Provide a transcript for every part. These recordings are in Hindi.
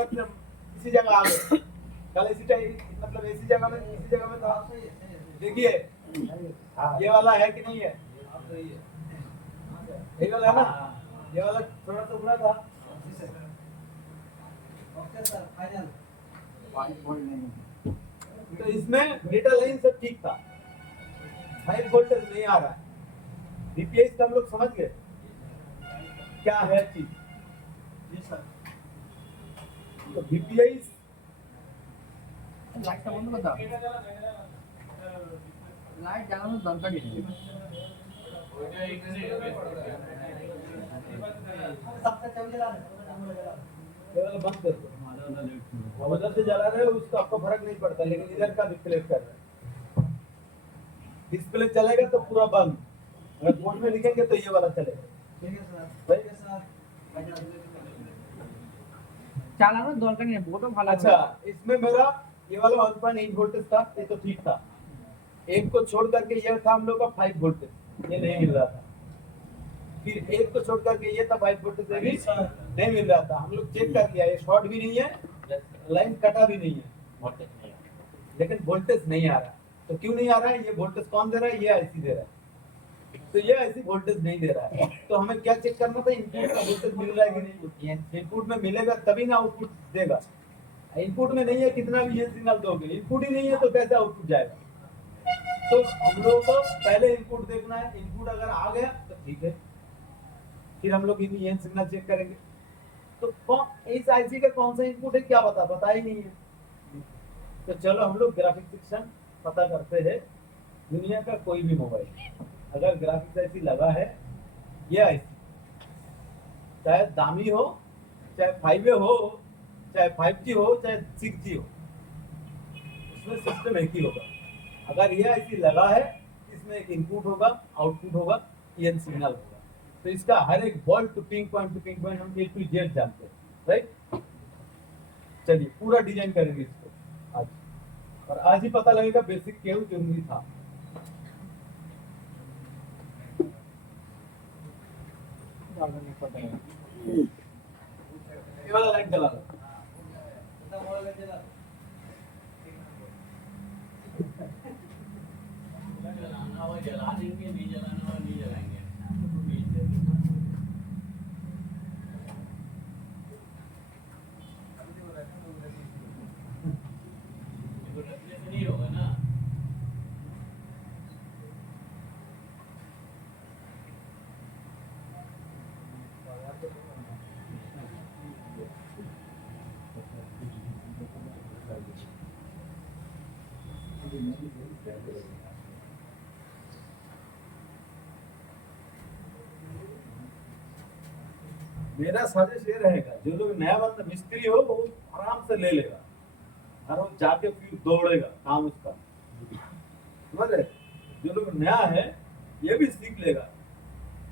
इसी जगह आ गए कल इसी टाइम मतलब इसी जगह में था। देखिए ये वाला है कि नहीं है, यही वाला है ना, ये वाला थोड़ा सा बुरा था। तो इसमें डेटा लाइन सब ठीक था, हाई वोल्टेज नहीं आ रहा है। डीपीआई का हम लोग समझ गए क्या है चीज। जी सर। तो डीपीआई লাইটটা বন্ধ করে দাও, লাইট জ্বালানোর দরকারই নেই। बंद कर दो, उधर से जला रहे हो उसको आपको फर्क नहीं पड़ता, लेकिन इधर का डिस्प्ले कर रहे हैं। डिस्प्ले चलेगा तो पूरा बंद, अगर बोर्ड में लिखेंगे तो ये वाला चलेगा। ठीक है सर, ठीक है सर। চালানোর দরকার নেই, বোর্ডও ভালো। अच्छा, इसमें मेरा ये वाला 1.8 वोल्टेज था, ये तो ठीक था। एक को छोड़ करके ये था हम लोग का 5 वोल्टेज, ये नहीं मिल रहा था। फिर एक को छोड़ करके ये था 5 वोल्टेज, ये भी नहीं मिल रहा था। हम लोग चेक कर लिया, ये शॉर्ट भी नहीं है, लाइन कटा भी नहीं है, लेकिन वोल्टेज नहीं आ रहा। तो क्यों नहीं आ रहा है? ये वोल्टेज कौन दे रहा है? ये आईसी दे रहा है। तो ये ऐसी वोल्टेज नहीं दे रहा है, तो हमें क्या चेक करना था? इनपुट का वोल्टेज मिल रहा है कि नहीं। इनपुट में मिलेगा तभी ना आउटपुट देगा। इनपुट में नहीं है, कितना भी ये सिग्नल दोगे, इनपुट ही नहीं है तो कैसे आउटपुट जाएगा? तो हम लोगों को पहले इनपुट देखना है, इनपुट अगर आ गया तो ठीक है, फिर हम लोग ये सिग्नल चेक करेंगे। तो कौन इस आईसी का कौन सा इनपुट है क्या पता ही नहीं है। तो चलो हम लोग ग्राफिक सेक्शन पता करते हैं। दुनिया का कोई भी मोबाइल अगर ग्राफिक्स आईसी लगा है, ये आईसी चाहे दामी हो, चाहे 5A हो, चाहे 5G हो, चाहे 6G हो, उसमें सिस्टम एक ही होगा। अगर ये आईसी लगा है, इसमें एक इनपुट होगा, आउटपुट होगा, ये सिग्नल होगा। तो इसका हर एक वोल्ट टू पिंग पॉइंट हम A to Z जानते हैं, राइट। चलिए पूरा डिजाइन करेंगे इसको आज, और आज ही पता लगेगा बेसिक क्यों जरूरी था। ये वाला लाइट जला लो। जलाना हो जला देंगे, नहीं जलाना हो नहीं जलाएंगे। नहीं होगा ना। मेरा सजेस्ट ये रहेगा, जो लोग नया बंदा मिस्त्री हो वो आराम से ले लेगा, और वो जाके फिर दौड़ेगा काम उसका, समझ रहे। जो लोग नया है ये भी सीख लेगा।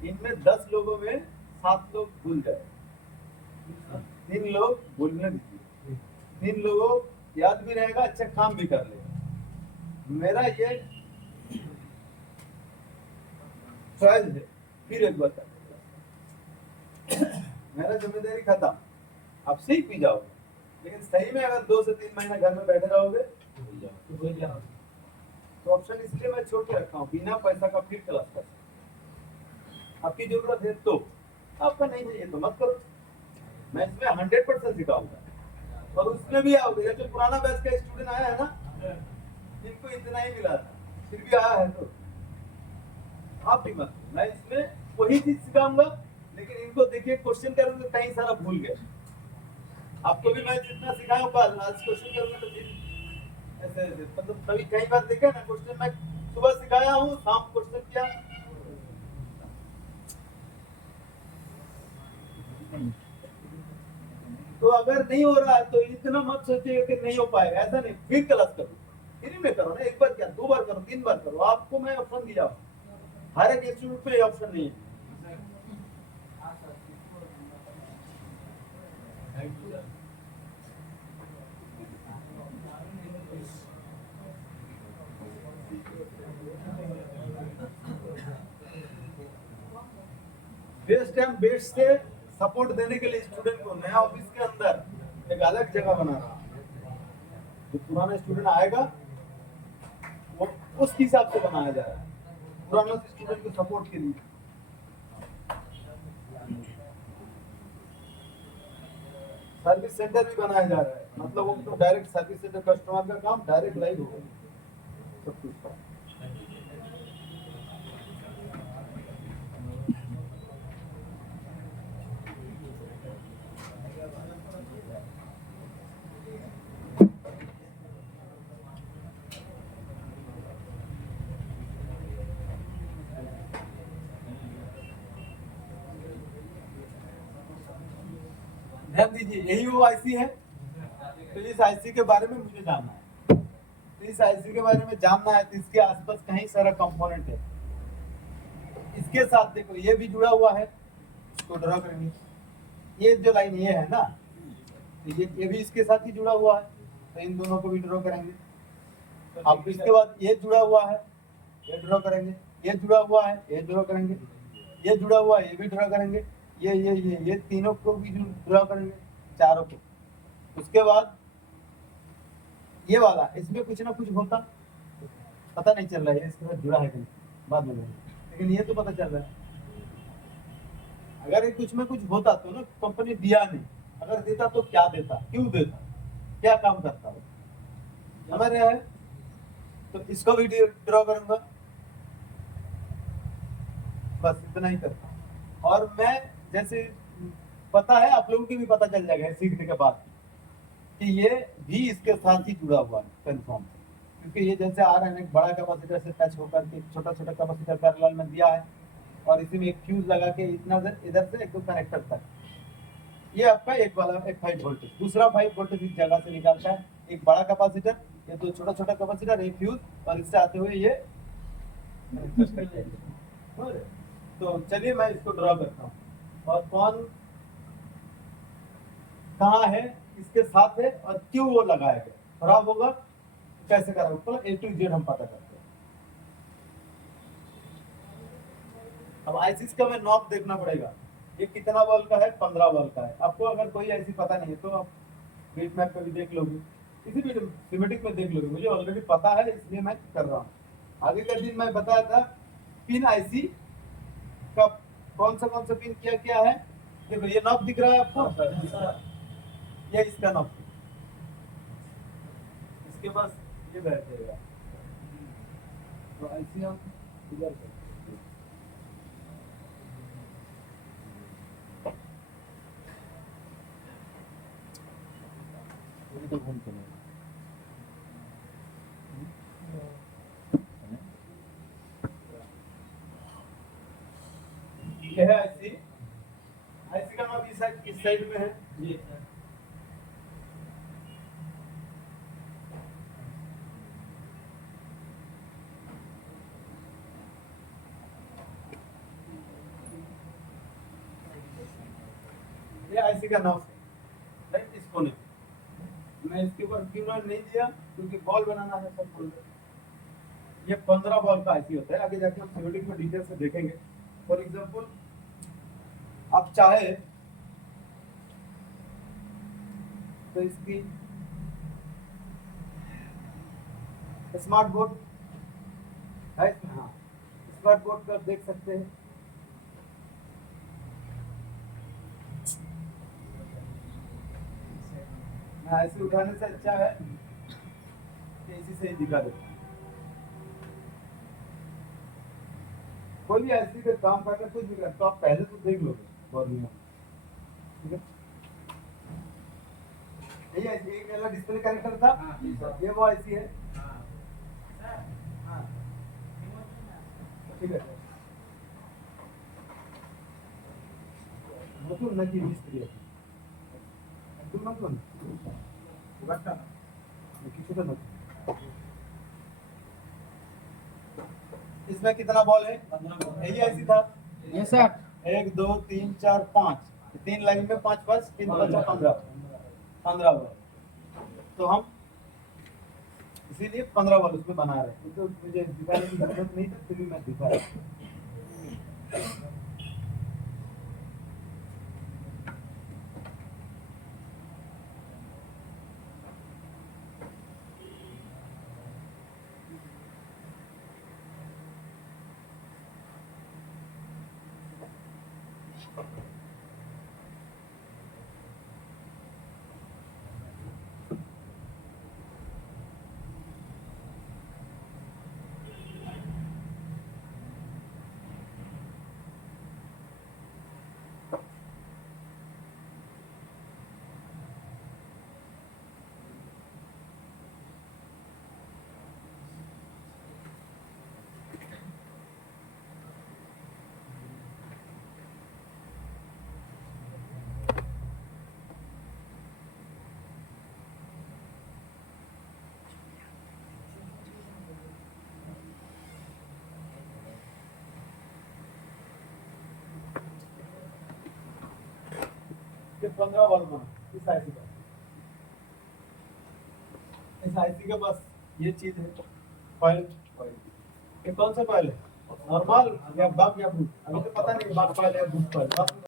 इनमें 10 लोगों में 7 लोग भूल जाए, 3 लोग भूलने दीजिए, 3 लोगों याद भी रहेगा, अच्छा काम भी कर लेगा। मेरा ये चॉइस है। फिर एक बात मेरा जिम्मेदारी खत्म, आप सीख भी जाओगे, लेकिन सही में अगर 2 से 3 महीना घर में बैठे रहोगे तो भूल जाओगे। तो ऑप्शन इसलिए मैं छोड़ के रखा हूँ, बिना पैसा का फिर क्लास कर। आपकी जरूरत है तो, आपका नहीं चाहिए तो मत करो। मैं इसमें 100% सिखाऊंगा, और उसमें भी आओगे। जो पुराना बैच का स्टूडेंट आया है ना, जिनको इतना ही मिला था फिर भी आया है, तो आप भी मत। मैं इसमें वही चीज सिखाऊंगा, लेकिन इनको देखिए क्वेश्चन करूंगा कहीं सारा भूल गए। आपको भी मैं जितना सिखाऊंगा आज क्वेश्चन करूंगा तो फिर ऐसे मतलब कभी कई बार देखा ना, क्वेश्चन मैं सुबह सिखाया हूँ, शाम क्वेश्चन किया। तो अगर नहीं हो रहा है तो इतना मत सोचिएगा कि नहीं हो पाएगा, ऐसा नहीं। फिर क्लास करो, फ्री में करो ना, एक बार क्या 2 बार करो, 3 बार करो। आपको मैं ऑप्शन दिया, हर एक इंस्टीट्यूट पे ऑप्शन नहीं है। बेस्ट टाइम बेस्ट से सपोर्ट देने के लिए स्टूडेंट को नया ऑफिस के अंदर एक अलग जगह बना रहा हूँ। जो पुराना स्टूडेंट आएगा वो उस हिसाब से बनाया जा रहा है, पुराना स्टूडेंट को सपोर्ट के लिए। सर्विस सेंटर भी बनाया जा रहा है, मतलब वो तो डायरेक्ट सर्विस सेंटर, कस्टमर का काम डायरेक्ट लाइव होगा सब कुछ। ध्यान दीजिए, यही वो आईसी है। तो इस आईसी के बारे में मुझे जानना है, तो इस आईसी के बारे में जानना है तो इसके आसपास कहीं सारा कंपोनेंट है। इसके साथ देखो ये भी जुड़ा हुआ है, इसको ड्रॉ करेंगे। ये जो लाइन ये है ना, तो ये भी इसके साथ ही जुड़ा हुआ है, तो इन दोनों को भी ड्रॉ करेंगे। अब इसके बाद ये जुड़ा हुआ है, ये ड्रॉ करेंगे। ये जुड़ा हुआ है, ये ड्रॉ करेंगे। ये जुड़ा हुआ है, ये भी ड्रॉ करेंगे। ये तीनों को भी ड्रॉ करेंगे, चारों को। उसके बाद ये वाला, इसमें कुछ ना कुछ होता, पता नहीं चल रहा है इसके साथ जुड़ा है कि नहीं, बाद में लेकिन ये तो पता चल रहा है। अगर ये कुछ में कुछ होता तो ना कंपनी दिया नहीं, अगर देता तो क्या देता, क्यों देता, क्या काम करता हो, समझ रहे हैं? तो इसको भी ड्रॉ करूंगा, बस इतना ही करता। और मैं जैसे पता है, आप लोगों की भी पता चल जाएगा सीखने के बाद कि ये भी इसके साथ ही जुड़ा हुआ है कंफर्म, क्योंकि ये जैसे आ रहा है ना, बड़ा कैपेसिटर से टच होकर के छोटा छोटा कैपेसिटर पैरेलल में दिया है, और इसी में एक फ्यूज लगा के इतना इधर से एक दो कनेक्टर तक। ये आपका एक वाला एक 5 वोल्टेज, दूसरा 5 वोल्टेज इस जगह से निकालता है, एक बड़ा कैपेसिटर, ये दो छोटा छोटा कैपेसिटर, एक फ्यूज, और इससे आते हुए ये। तो चलिए मैं इसको ड्रॉ करता हूँ, और कौन कहाँ है, किसके साथ है, और क्यों वो लगाया गया, खराब होगा कैसे खराब होगा, A to Z हम पता करते हैं। अब आईसीस का मैं नॉब देखना पड़ेगा, ये कितना वोल्ट का है, 15 वोल्ट का है। आपको अगर कोई ऐसी पता नहीं है तो आप बीट मैप पे भी देख लोगे, किसी भी सिमेटिक में देख लोगे, मुझे ऑलरेडी पता है इसलिए मैं कर रहा हूँ। आगे का दिन मैं बताया था पिन आईसी का कौन सा पिन क्या है। देखो ये नॉब दिख रहा है आपको, ये इसका नॉब, इसके पास ये बैठ जाएगा, तो आईसी हम इधर करते हैं। तो घूमते नहीं, ये है आईसी, आईसी का नाम इस साइड में है जी। ये आईसी का नाम है, इस कोने में। मैं इसके ऊपर क्यों नहीं दिया, क्योंकि बॉल बनाना है सब फुल। ये 15 बॉल का आईसी होता है, आगे जाके हम थ्योरेटिक में डिटेल से देखेंगे। फॉर एग्जांपल आप चाहे तो इसकी स्मार्ट बोर्ड है, हाँ स्मार्ट बोर्ड पर देख सकते हैं। ऐसे उठाने से अच्छा है कि इसी से ही दिखा दे। कोई भी ऐसी का काम करना कुछ भी कर, तो आप पहले तो देख लोगे बॉर्निंग, ठीक है। ये एक वाला डिस्प्ले कनेक्टर था, ये वो आईसी है, ठीक है। मतलब ना कि मिस्त्री है, तुम मतलब बच्चा किसी को नहीं। इसमें कितना बॉल है, 15 बॉल। यही आईसी था ये सर 1 2 3 4 5, 3 लाइन में 5 5 3 बचा 15 बॉल। तो हम इसीलिए 15 बॉल उसमें बना रहे हैं, तो मुझे दिखाने की जरूरत नहीं थी, फिर भी मैं दिखा रहा हूं। ये 15 वाला बना इस आईसी का। इस आईसी के पास ये चीज है, कॉइल। ये कौन सा कॉइल है, नॉर्मल या बग या बूट? अभी तो पता नहीं बग कॉइल या बूट कॉइल।